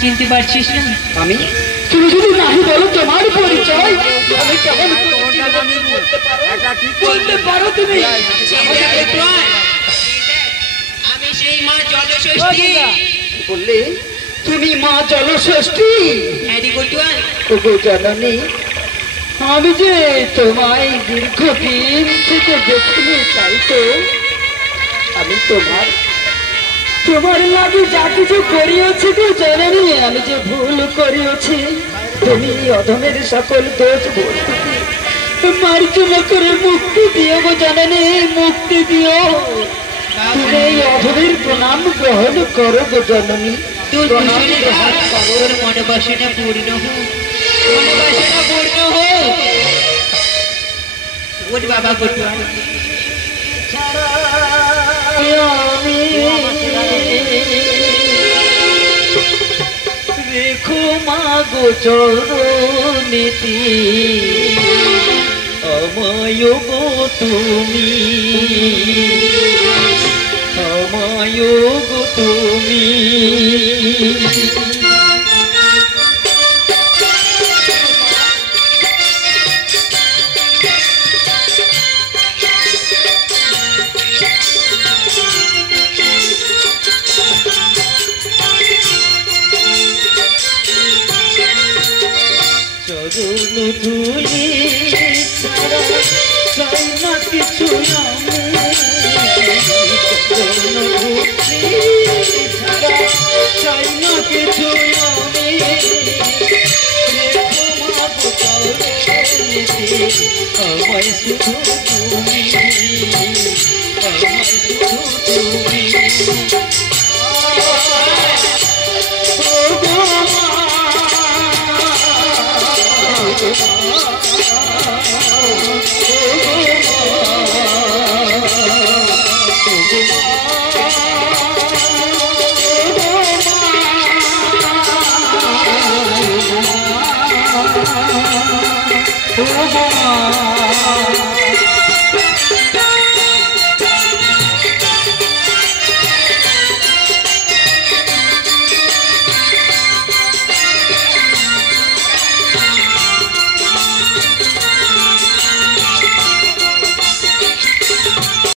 চিনতে পারছিস না? আমি তুমি যদি নাহি বলো তোমার পরিচয় আমি কেমন বলতে পারো তুমি? আমি সেই মা জলষষ্ঠী। বললে তুমি মা জলষষ্ঠী? হ্যাঁ রে গটুয়াল। ওগো জননী, আমি যে তোমায় দীর্ঘদিন থেকে দেখতে চাইতো। আমি তোমার লাগে যা কিছু করিয়াছি গো জননী, আমি যে ভুল করিয়াছি তুমি অধমের সকল দোষ মার্জনা করে মুক্তি দিও গো জননী, মুক্তি দিও। তুমি এই অধমের প্রণাম গ্রহণ করো গো জননী। তোর মনোবাসনা পূর্ণ হোক, মনোবাসনা পূর্ণ হোক। ওর বাবা গটুয়াল। রেখো মা গো চরণেতে আমায় গো তুমি, আমায় গো তুমি। চরণ ধুলি ছাড়া চাই না কিছু আমি, চরণ ধুলি ছাড়া চাই না কিছু আমি। আমায় শুধু তুমি, আমায় শুধু তুমি। Oh,